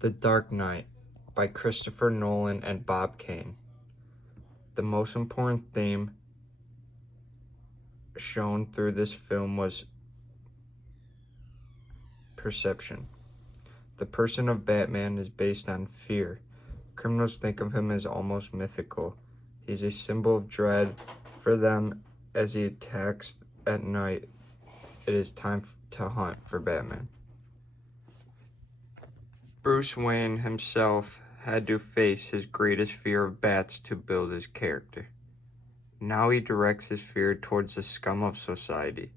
The Dark Knight by Christopher Nolan and Bob Kane. The most important theme shown through this film was perception. The person of Batman is based on fear. Criminals think of him as almost mythical. He's a symbol of dread for them as he attacks at night. It is time to hunt for Batman. Bruce Wayne himself had to face his greatest fear of bats to build his character. Now he directs his fear towards the scum of society.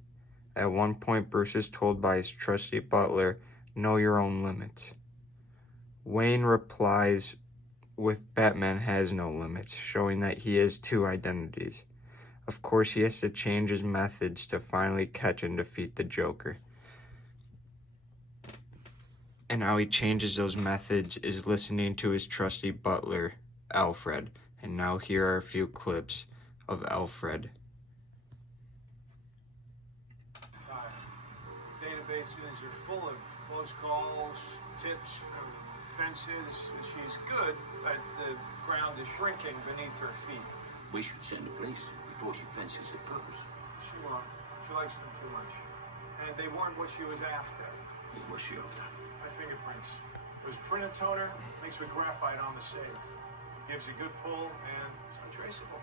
At one point, Bruce is told by his trusty butler, "Know your own limits." Wayne replies with Batman has no limits, showing that he has two identities. Of course, he has to change his methods to finally catch and defeat the Joker. And how he changes those methods is listening to his trusty butler, Alfred. And now here are a few clips of Alfred. Databases are full of close calls, tips from fences. She's good, but the ground is shrinking beneath her feet. We should send the police before she fences the purpose. She won't. She likes them too much. And they weren't what she was after. What was she after? My fingerprints. It was print and toner, mixed with graphite on the safe. Gives a good pull, and it's untraceable.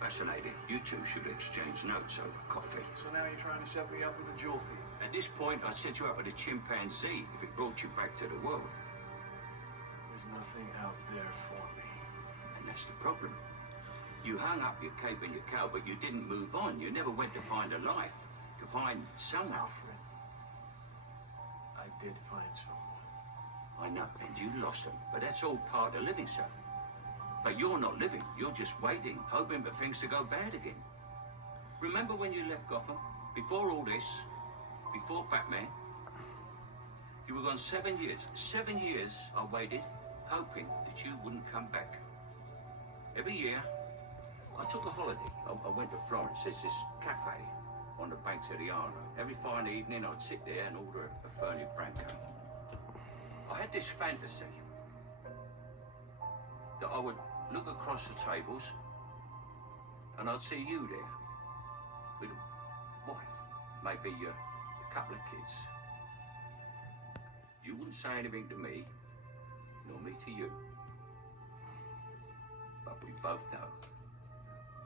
Fascinating. You two should exchange notes over coffee. So now you're trying to set me up with a jewel thief. At this point, I'd set you up with a chimpanzee if it brought you back to the world. There's nothing out there for me. And that's the problem. You hung up your cape and your cowl, but you didn't move on. You never went to find a life, to find someone. Alfred, I did find someone. I know, and you lost them, but that's all part of living, sir. But you're not living, you're just waiting, hoping for things to go bad again. Remember when you left Gotham? Before all this, before Batman? You were gone 7 years. 7 years I waited, hoping that you wouldn't come back. Every year, I took a holiday. I went to Florence. There's this cafe on the banks of the Arno. Every fine evening, I'd sit there and order a Fernet Branca. I had this fantasy that I would look across the tables and I'd see you there with a wife, maybe a couple of kids. You wouldn't say anything to me, nor me to you. But we both know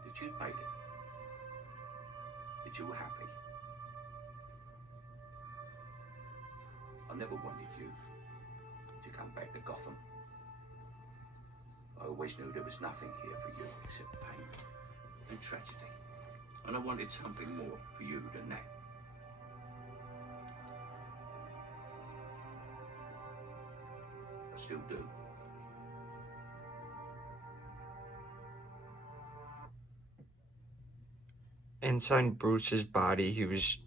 that you'd made it, that you were happy. I never wanted you to come back to Gotham. I always knew there was nothing here for you except pain and tragedy. And I wanted something more for you than that. I still do. Inside Bruce's body, he was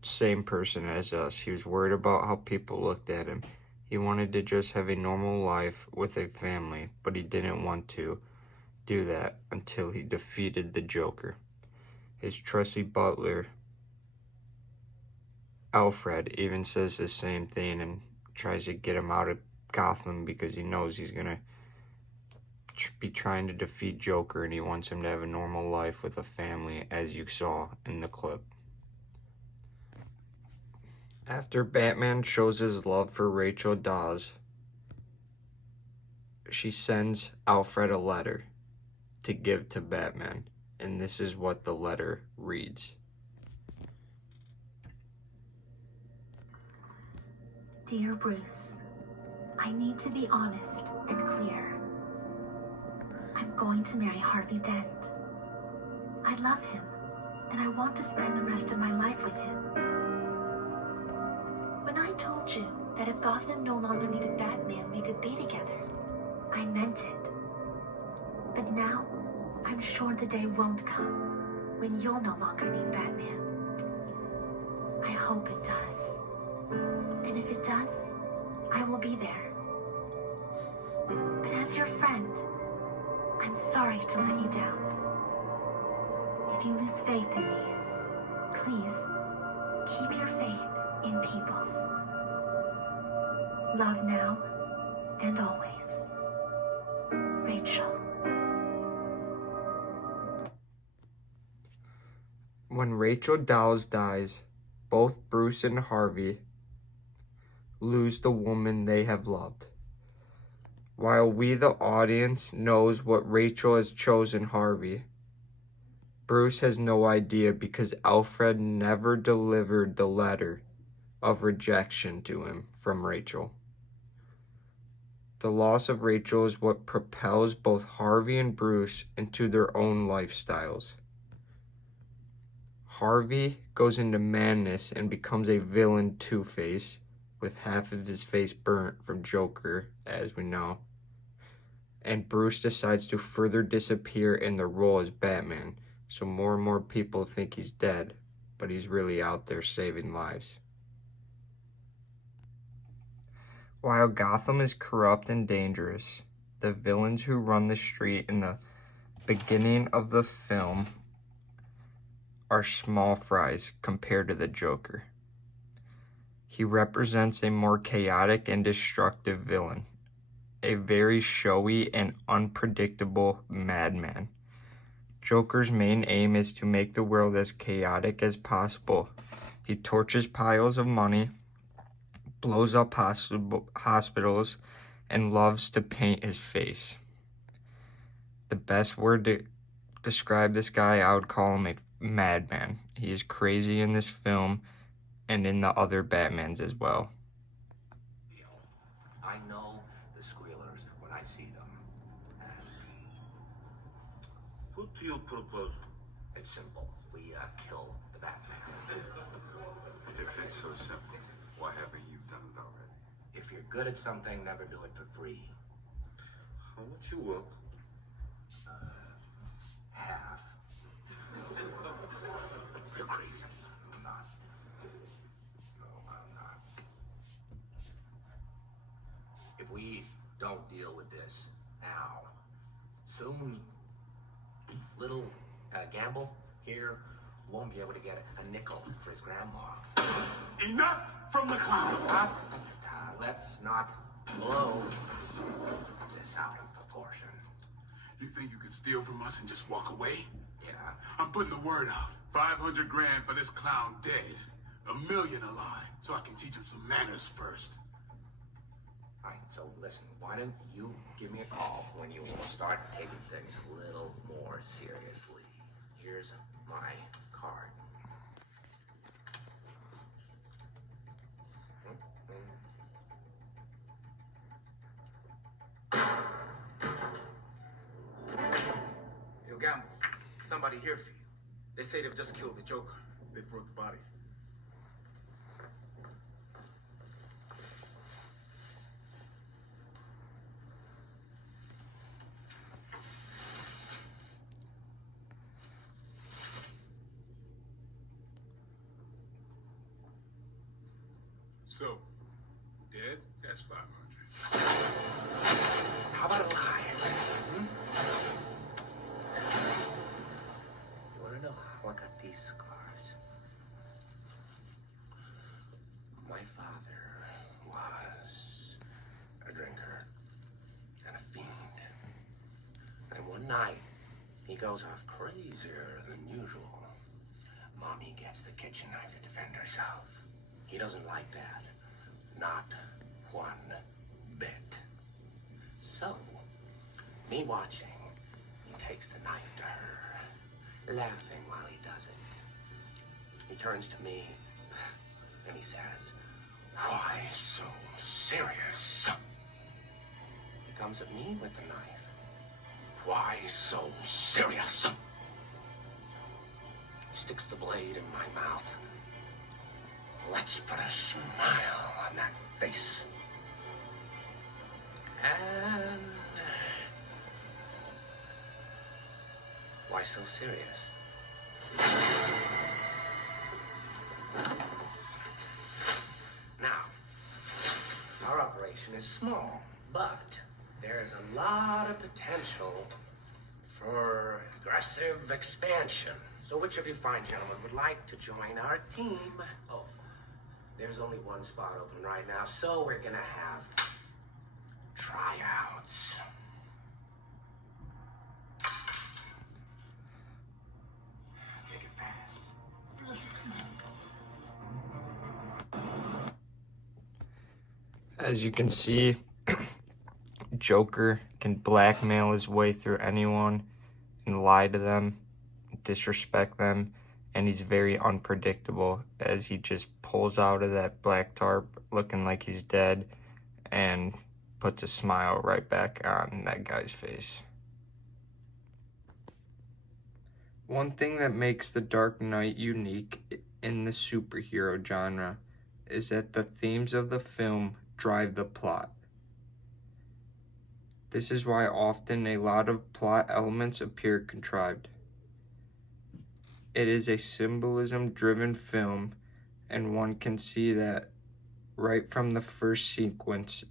the same person as us. He was worried about how people looked at him. He wanted to just have a normal life with a family, but he didn't want to do that until he defeated the Joker. His trusty butler, Alfred, even says the same thing and tries to get him out of Gotham because he knows he's going to be trying to defeat Joker and he wants him to have a normal life with a family, as you saw in the clip. After Batman shows his love for Rachel Dawes, she sends Alfred a letter to give to Batman, and this is what the letter reads. Dear Bruce, I need to be honest and clear. I'm going to marry Harvey Dent. I love him, and I want to spend the rest of my life with him. When I told you that if Gotham no longer needed Batman, we could be together, I meant it. But now, I'm sure the day won't come when you'll no longer need Batman. I hope it does. And if it does, I will be there. But as your friend, I'm sorry to let you down. If you lose faith in me, please keep your faith in people. Love now, And always, Rachel. When Rachel Dawes dies, both Bruce and Harvey lose the woman they have loved. While we, the audience, knows what Rachel has chosen Harvey, Bruce has no idea because Alfred never delivered the letter of rejection to him from Rachel. The loss of Rachel is what propels both Harvey and Bruce into their own lifestyles. Harvey goes into madness and becomes a villain Two-Face, with half of his face burnt from Joker, as we know. And Bruce decides to further disappear in the role as Batman, so more and more people think he's dead, but he's really out there saving lives. While Gotham is corrupt and dangerous, the villains who run the street in the beginning of the film are small fries compared to the Joker. He represents a more chaotic and destructive villain, a very showy and unpredictable madman. Joker's main aim is to make the world as chaotic as possible. He torches piles of money, blows up hospitals, and loves to paint his face. The best word to describe this guy, I would call him a madman. He is crazy in this film and in the other Batmans as well. I know the Squealers when I see them. What do you propose? It's simple. We kill the Batman. If it's so simple, why haven't you done it already? If you're good at something, never do it for free. How much you will? Half. You're crazy. I'm not. No, I'm not. If we don't deal with this now, soon little Gamble here won't be able to get a nickel for his grandma. Enough from the clown! Let's not blow this out of proportion. You think you can steal from us and just walk away? Yeah. I'm putting the word out. 500 grand for this clown dead. 1 million alive, so I can teach him some manners first. All right, so listen, why don't you give me a call when you start taking things a little more seriously? Here's my card. Yo, Gamble, somebody here for you. They say they've just killed the Joker. They brought the body. So, dead? That's 500. How about a lie? You want to know how I got these scars? My father was a drinker and a fiend. And one night, he goes off crazier than usual. Mommy gets the kitchen knife to defend herself. He doesn't like that. Not one bit. So, me watching, he takes the knife to her, laughing while he does it. He turns to me, and he says, "Why so serious?" He comes at me with the knife. "Why so serious?" He sticks the blade in my mouth. Let's put a smile on that face. And why so serious? Now, our operation is small, but there's a lot of potential for aggressive expansion. So which of you fine gentlemen would like to join our team? Oh, there's only one spot open right now, so we're gonna have As you can see, Joker can blackmail his way through anyone and lie to them, disrespect them, and he's very unpredictable as he just pulls out of that black tarp looking like he's dead and puts a smile right back on that guy's face. One thing that makes The Dark Knight unique in the superhero genre is that the themes of the film drive the plot. This is why often a lot of plot elements appear contrived. It is a symbolism-driven film, and one can see that right from the first sequence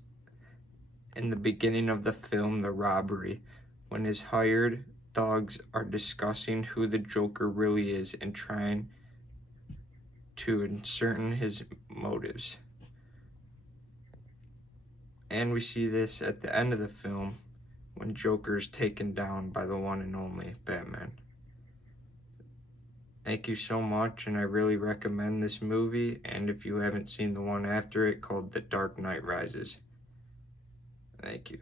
in the beginning of the film, the robbery, when his hired thugs are discussing who the Joker really is and trying to ascertain his motives. And we see this at the end of the film when Joker is taken down by the one and only Batman. Thank you so much, and I really recommend this movie, and if you haven't seen the one after it called The Dark Knight Rises. Thank you.